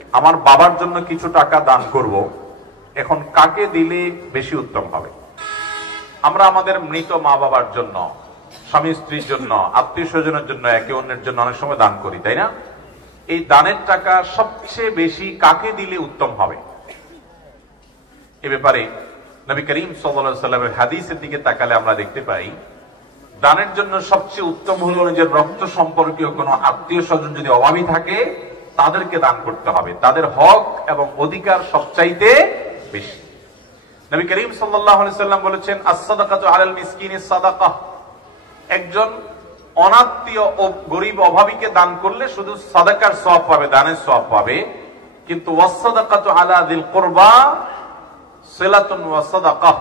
আমার বাবার জন্য কিছু টাকা দান করব, এখন কাকে দিলে বেশি উত্তম হবে? আমরা আমাদের মৃত মা বাবার জন্য, স্বামী স্ত্রীর জন্য, আত্মীয় স্বজনের জন্য, একে অন্যের জন্য অনেক সময় দান করি, তাই না? এই দানের টাকা সবচেয়ে বেশি কাকে দিলে উত্তম হবে? এ ব্যাপারে নবী করিম সাল্লাল্লাহু আলাইহি ওয়াসাল্লামের হাদিসের দিকে তাকালে আমরা দেখতে পাই, দানের জন্য সবচেয়ে উত্তম হলো নিজের রক্ত সম্পর্কীয় কোনো আত্মীয় স্বজন যদি অভাবী থাকে তাদেরকে দান করতে হবে। তাদের হক এবং অধিকার সবচাইতে বেশি। নবী করিম সাল্লাল্লাহু আলাইহি ওয়াসাল্লাম বলেছেন, আস-সাদাকাতু আলাল মিসকিনি সাদাকাহ। একজন অনাত্মীয় ও গরীব অভাবীকে দান করলে শুধু সাদাকার সওয়াব পাবে, দানের সওয়াব পাবে, কিন্তু ওয়াস-সাদাকাতু আলা যিল কুরবা সিলাতুন ওয়া সাদাকাহ।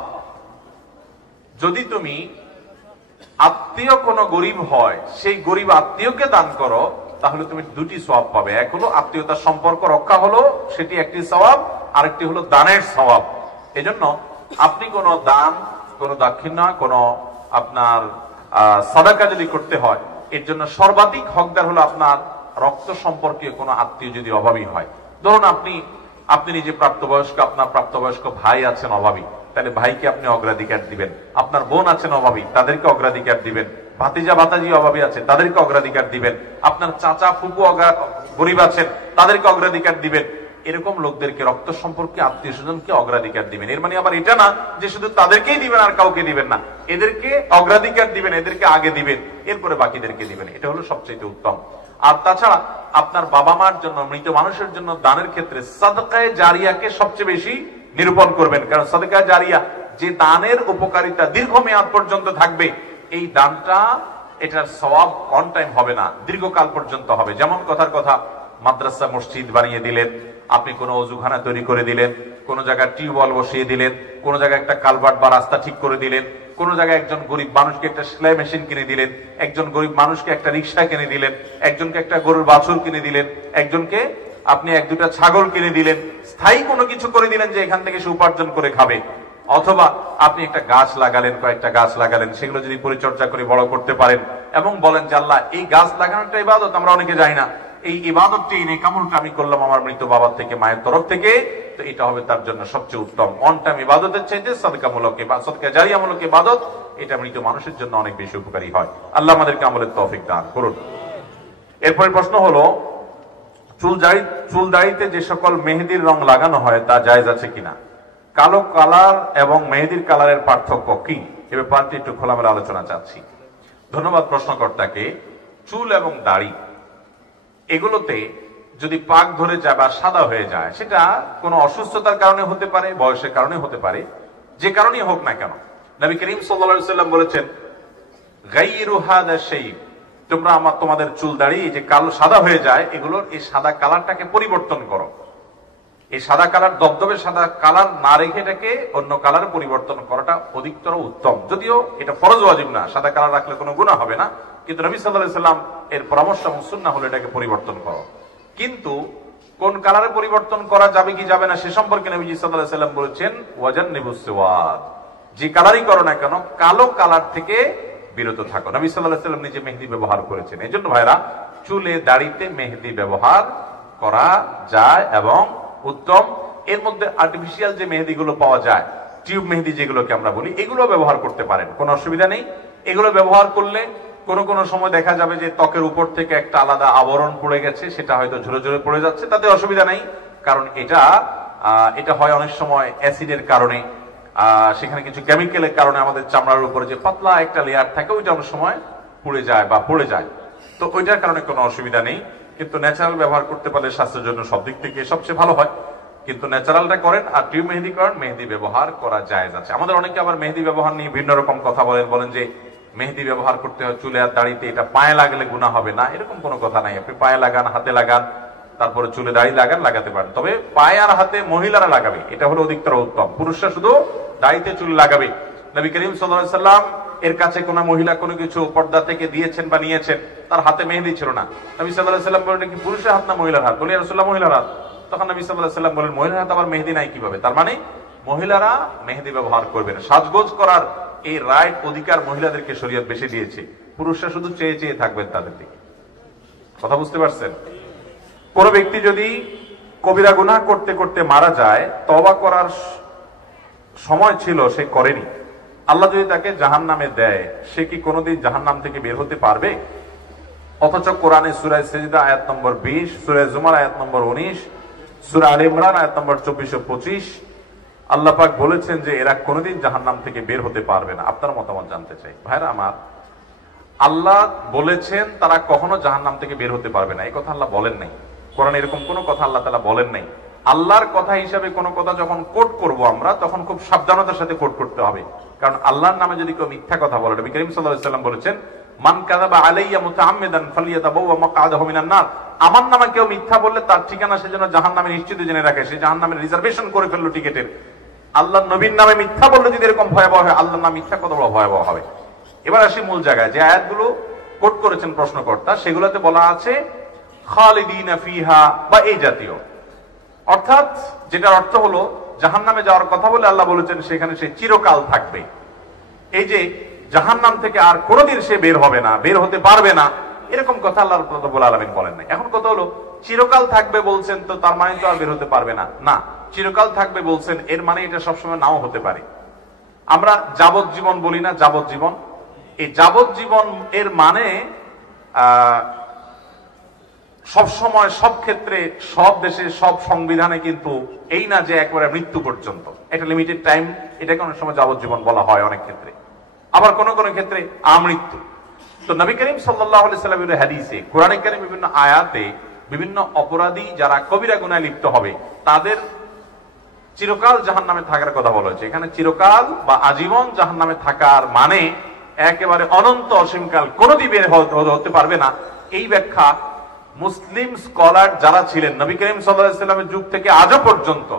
যদি তুমি আত্মীয় কোন গরিব হয়, সেই গরিব আত্মীয়কে দান করো, তাহলে তুমি দুটি সওয়াব পাবে। এক হলো আত্মীয়তার সম্পর্ক রক্ষা হলো, সেটি একটি সওয়াব, আরেকটি হলো দানের সওয়াব। এজন্য আপনি কোন দান, কোন দাক্ষিণা, কোন আপনার সাদাকা যদি করতে হয়, এর জন্য সর্বাধিক হকদার হলো আপনার রক্ত সম্পর্কীয় কোন আত্মীয় যদি অভাবী হয়। ধরুন আপনি নিজে প্রাপ্তবয়স্ক, আপনার প্রাপ্তবয়স্ক ভাই আছেন অভাবী, তাহলে ভাইকে আপনি অগ্রাধিকার দিবেন। আপনার বোন আছেন অভাবী, তাদেরকে অগ্রাধিকার দিবেন। ভাতিজা ভাতাজি অভাবী আছে, তাদেরকে অগ্রাধিকার দিবেন। আপনার চাচা ফুপু গরিব আছেন, তাদেরকে অগ্রাধিকার দিবেন। এরকম লোকদেরকে, রক্ত সম্পর্কে আত্মীয় স্বজনকে অগ্রাধিকার দিবেন। এর মানে আবার এটা না যে শুধু তাদেরকেই দিবেন আর কাউকে দিবেন না, এদেরকে অগ্রাধিকার দিবেন, এদেরকে আগে দিবেন, এরপরে বাকিদেরকে দিবেন। এটা হলো সবচেয়ে উত্তম। আর তাছাড়া আপনার বাবা মার জন্য, মৃত মানুষের জন্য দানের ক্ষেত্রে সাদকায়ে জারিয়াকে সবচেয়ে বেশি নিরূপণ করবেন। কারণ সাদকা জারিয়া, যে দানের উপকারিতা দীর্ঘমেয়াদ পর্যন্ত থাকবে, এই দানটা, এটার সওয়াব অন টাইম হবে না, দীর্ঘকাল পর্যন্ত হবে। যেমন কথার কথা, মাদ্রাসা মসজিদ বানিয়ে দিলেন, আপনি কোন অজুখানা তৈরি করে দিলেন, কোন জায়গায় টিউবওয়েল বসিয়ে দিলেন, কোন জায়গায় একটা কালভার্ট বা রাস্তা ঠিক করে দিলেন, কোন জায়গায় একজন গরিব মানুষকে একটা সেলাই মেশিন কিনে দিলেন, একজন গরিব মানুষকে একটা রিক্সা কিনে দিলেন, একজনকে একটা গরুর বাছুর কিনে দিলেন, একজনকে আপনি এক দুটা ছাগল কিনে দিলেন, স্থায়ী কোনো কিছু করে দিলেন যে এখান থেকে সে উপার্জন করে খাবে। অথবা আপনি একটা গাছ লাগালেন, কয়েকটা গাছ লাগালেন, সেগুলো যদি পরিচর্যা করে বড় করতে পারেন এবং বলেন যে আল্লাহ, এই গাছ লাগানোটা ইবাদত, আমরা অনেকে জানি না, এই ইবাদতটি, এই নেকামলটা আমি করলাম আমার মৃত বাবার থেকে, মায়ের তরফ থেকে, তো এটা হবে তার জন্য সবচেয়ে উত্তম। অন টাইম ইবাদতের চাইতে সাদকামূলক বা সাদকা জারিয়ামূলক ইবাদত, এটা মৃত মানুষের জন্য অনেক বেশি উপকারী হয়। আল্লাহ আমাদেরকে আমলের তৌফিক দান করুন। এরপরের প্রশ্ন হলো, চুল দাড়িতে যে সকল মেহেদির রং লাগানো হয় তা জায়েজ আছে কিনা? কালো কালার এবং মেহেদির কালারের পার্থক্য কি? এ ব্যাপারটি একটু খোলামেলা আলোচনা চাচ্ছি। ধন্যবাদ প্রশ্নকর্তাকে। চুল এবং দাড়ি এগুলোতে যদি পাক ধরে যায় বা সাদা হয়ে যায়, সেটা কোনো অসুস্থতার কারণে হতে পারে, বয়সের কারণে হতে পারে, যে কারণেই হোক না কেন। নবী করিম সাল্লাল্লাহু আলাইহি ওয়াসাল্লাম বলেছেন, গায়রু হাদা শাইব, তোমরা তোমাদের চুল দাড়ি যে কালো সাদা হয়ে যায়, এগুলোর এই সাদা কালারটাকে পরিবর্তন করো। এই সাদা কালার, দবদবে সাদা কালার না রেখে এটাকে অন্য কালারে পরিবর্তন করাটা অধিকতর উত্তম। যদিও এটা ফরজ ওয়াজিব না, সাদা কালার রাখলে কোনো গুনাহ হবে না, কিন্তু নবী সাল্লাল্লাহু আলাইহি ওয়াসাল্লাম এর পরামর্শ এবং সুন্নাহ হলো এটাকে পরিবর্তন করো। কিন্তু কোন কালারে পরিবর্তন করা যাবে কি যাবে না সে সম্পর্কে নবী সাল্লাল্লাহু আলাইহি ওয়াসাল্লাম বলেছেন, ওয়াজান্নিবুস সুওয়াদ, যে কালারই করো না কেন কালো কালার থেকে বিরত থাকো। নবী সাল্লাল্লাহু আলাইহি ওয়াসাল্লাম নিজে মেহেদি ব্যবহার করেছেন। এজন্য ভাইরা, চুলে দাড়িতে মেহেদি ব্যবহার করা যায় এবং উত্তম। এর মধ্যে আর্টিফিশিয়াল যে মেহেদি গুলো পাওয়া যায়, টিউব মেহেদি যেগুলোকে আমরা বলি, এগুলো ব্যবহার করতে পারেন, কোনো অসুবিধা নেই। এগুলো ব্যবহার করলে কোন সময় দেখা যাবে যে ত্বকের উপর থেকে একটা আলাদা আবরণ পড়ে গেছে, সেটা হয়তো ঝরে ঝরে পড়ে যাচ্ছে, তাতে অসুবিধা নেই। কারণ এটা হয় অনেক সময় অ্যাসিডের কারণে, সেখানে কিছু কেমিক্যালের কারণে আমাদের চামড়ার উপরে যে পাতলা একটা লেয়ার থাকে, ওইটা অনেক সময় পুড়ে যায় বা পড়ে যায়, তো ওইটার কারণে কোনো অসুবিধা নেই। কিন্তু ন্যাচারাল ব্যবহার করতে পারলে স্বাস্থ্যের জন্য সব দিক থেকে সবচেয়ে ভালো হয়। কিন্তু ন্যাচারালটা করেন আর টিউব মেহেদি করেন, মেহেদি ব্যবহার করা জায়েজ আছে। আমাদের অনেকে আবার মেহেদি ব্যবহার নিয়ে ভিন্ন রকম কথা বলেন যে মেহেদি ব্যবহার করতে হয় চুলে আর দাড়িতে, এটা পায়ে লাগলে গুনাহ হবে না, এরকম কোনো কথা নাই। আপনি পায়ে লাগান, হাতে লাগান, তারপরে চুলে দাড়ি লাগান, লাগাতে পারেন। তবে পায়ে আর হাতে মহিলারা লাগাবে, এটা হলো অধিকতর উত্তম। পুরুষরা শুধু দাড়িতে চুল লাগাবে। নবী করিম সাল্লাল্লাহু আলাইহি ওয়াসাল্লাম এর কাছে কোন মহিলা কোনো কিছু পর্দা থেকে দিয়েছেন বা নিয়েছেন, তার হাতে মেহেদি ছিল না, নবী সাল্লাল্লাহু আলাইহি ওয়াসাল্লাম বলেন, কি পুরুষের হাত না মহিলার হাত? বলি, ইয়া রাসূলুল্লাহ, মহিলার হাত। তখন নবী সাল্লাল্লাহু আলাইহি ওয়াসাল্লাম বলেন, মহিলার হাত আবার মেহেদি নাই কিভাবে? তার মানে মহিলারা মেহেদি ব্যবহার করবেন। সাজগোজ করার এই রাইট, অধিকার মহিলাদেরকে শরীয়ত বেশি দিয়েছে, পুরুষরা শুধু চেয়ে চেয়ে থাকবেন তাদের দিকে। কথা বুঝতে পারছেন? কোন ব্যক্তি যদি কবিরা গুনাহ করতে করতে মারা যায়, তওবা করার সময় ছিল সে করেনি, আল্লাহ যদি তাকে জাহান্নামে দেয়, সে কি কোনোদিন জাহান্নাম থেকে বের হতে পারবে? অথচ কোরআনে সূরা সিজদা আয়াত নম্বর 20, সূরা জুমার আয়াত নম্বর 19, সূরা আলে ইমরান আয়াত নম্বর 24 ও 25 আল্লাহ পাক বলেছেন যে এরা কোনোদিন জাহান্নাম থেকে বের হতে পারবে না। আপনার মতামত জানতে চাই। ভাইরা আমার, আল্লাহ বলেছেন তারা কখনো জাহান্নাম থেকে বের হতে পারবে না, এই কথা আল্লাহ বলেন নাই। কোরআনে এরকম কোনো কথা আল্লাহ তাআলা বলেন নাই। আল্লাহর কথা হিসাবে কোনো কথা যখন কোট করব আমরা, তখন খুব সাবধানতার সাথে কোট করতে হবে। কারণ আল্লাহর নামে যদি কেউ মিথ্যা কথা বলে, নবী করিম সাল্লাল্লাহু আলাইহি ওয়াসাল্লাম বলেছেন, মান কাযাবা আলাইয়া মুতাআম্মিদান ফালিয়াতাবাওয়া মাকআদাহু মিনান নার। আমার নামে কেউ মিথ্যা বললে তার ঠিকানা সে যেন জাহান্নামে নিশ্চিত জেনে রাখে, সে জাহান্নামের রিজার্ভেশন করে ফেললো টিকেটের। আল্লাহর নবীর নামে মিথ্যা বললে যদি এরকম ভয়াবহ হয়, আল্লাহর নামে মিথ্যা কত বড় ভয়াবহ হবে। এবার আসি মূল জায়গায়। যে আয়াতগুলো কোট করেছেন প্রশ্নকর্তা, সেগুলোতে বলা আছে খালিদিনা ফিহা বা এই জাতীয়, অর্থাৎ যেটার অর্থ হলো জাহান্নামে যাওয়ার কথা বলে আল্লাহ বলেছেন সেখানে সে চিরকাল থাকবে। এই যে জাহান্নাম থেকে আর কোনোদিন সে বের হবে না, বের হতে পারবে না, এরকম কথা আল্লাহ রাব্বুল আলামিন বলেন নাই। এখন কথা হলো, চিরকাল থাকবে বলছেন তো তার মানে তো আর বের হতে পারবে না? না, চিরকাল থাকবে বলছেন এর মানে এটা সবসময় নাও হতে পারে। আমরা যাবজ্জীবন বলি না, যাবজ্জীবন। এই যাবজ্জীবন এর মানে সব সময়, সব ক্ষেত্রে, সব দেশে, সব সংবিধানে কিন্তু এই না যে একবারে মৃত্যু পর্যন্ত, একটা লিমিটেড টাইম, এটাকে অনেক সময় যাবজ্জীবন বলা হয় অনেক ক্ষেত্রে, আবার কোন কোন ক্ষেত্রে আমৃত্যু। তো নবী করিম সাল্লাল্লাহু আলাইহি সাল্লামের হাদিসে, কোরআনে কারীম বিভিন্ন আয়াতে বিভিন্ন অপরাধী যারা কবিরা গুনাহে লিপ্ত হবে তাদের চিরকাল জাহান্নামে থাকার কথা বলা হয়েছে। এখানে চিরকাল বা আজীবন জাহান্নামে থাকার মানে একেবারে অনন্ত অসীমকাল কোনদিন বের হতে পারবে না, এই ব্যাখ্যা মুসলিম স্কলার যারা ছিলেন নবী করিম সাল্লাল্লাহু আলাইহি সাল্লামের যুগ থেকে আজও পর্যন্ত,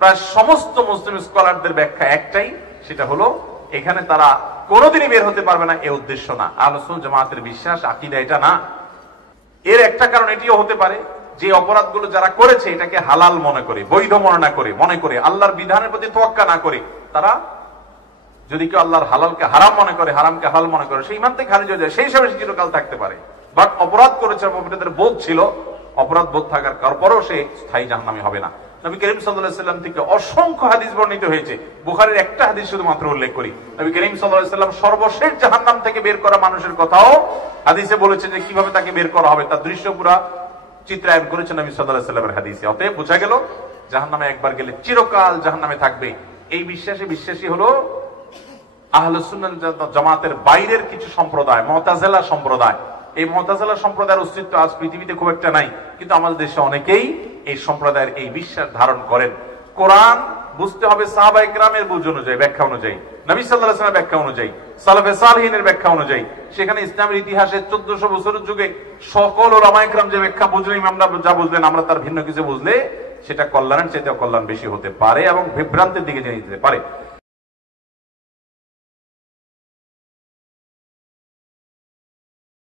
প্রায় সমস্ত মুসলিম স্কলারদের ব্যাখ্যা একটাই, সেটা হলো এখানে তারা কোনোদিনই বের হতে পারবে না, এ উদ্দেশ্য না। আহলুস সুন্নাহ জামাতের বিশ্বাস, আকীদা এটা না। এর একটা কারণ এটিও হতে পারে যে অপরাধগুলো যারা করেছে এটাকে হালাল মনে করে, বৈধ মনে করে, আল্লাহর বিধানের প্রতি তোয়াক্কা না করে, তারা যদি কেউ আল্লাহর হালালকে হারাম মনে করে, হারামকে হালাল মনে করে, সেই ইমান থেকে খারিজ হয়ে যায়, সেই হিসাবে সে চিরকাল থাকতে পারে। বাট অপরাধ করেছে, অপরাধের বোধ ছিল, অপরাধ বোধ থাকার পরেও সে স্থায়ী জাহান্নামী হবে না। নবী করিম সাল্লাল্লাহু আলাইহি সাল্লাম থেকে অসংখ্য হাদিস বর্ণিত হয়েছে, বুখারীর একটা হাদিস শুধুমাত্র উল্লেখ করি। নবী করিম সাল্লাল্লাহু আলাইহি সাল্লাম সর্বশেষ জাহান্নাম থেকে বের করা মানুষের কথাও হাদিসে বলেছেন যে কিভাবে তাকে বের করা হবে, তার দৃশ্য পুরা চিত্রায়ন করেছেন নবী সাল্লাল্লাহু আলাইহি সাল্লামের হাদিসে। অতএব বোঝা গেল জাহান্নামে একবার গেলে চিরকাল জাহান্নামে থাকবে, এই বিশ্বাসী হলো আহলুস সুন্নাহ জামাতের বাইরের কিছু সম্প্রদায়, মুতাজিলা সম্প্রদায়। এই মুতাজিলা সম্প্রদায়ের অস্তিত্ব আজ পৃথিবীতে খুব একটা নাই, কিন্তু আমাদের দেশে অনেকেই এই সম্প্রদায়ের এই বিশ্বাস ধারণ করেন। কোরআন বুঝতে হবে সাহাবায়ে কেরামের বুঝ অনুযায়ী, ব্যাখ্যা অনুযায়ী, নবী সাল্লাল্লাহু আলাইহি ওয়াসাল্লামের ব্যাখ্যা অনুযায়ী, সালাফে সালেহিনের ব্যাখ্যা অনুযায়ী। সেখানে ইসলামের ইতিহাসে 1400 বছরের যুগে সকল উলামায়ে কেরাম যে ব্যাখ্যা বুঝলেন, আমরা যা বুঝলেন, আমরা তার ভিন্ন কিছু বুঝলে সেটা কল্যাণের চাইতে অকল্যাণ বেশি হতে পারে এবং বিভ্রান্তির দিকে নিয়ে যেতে পারে।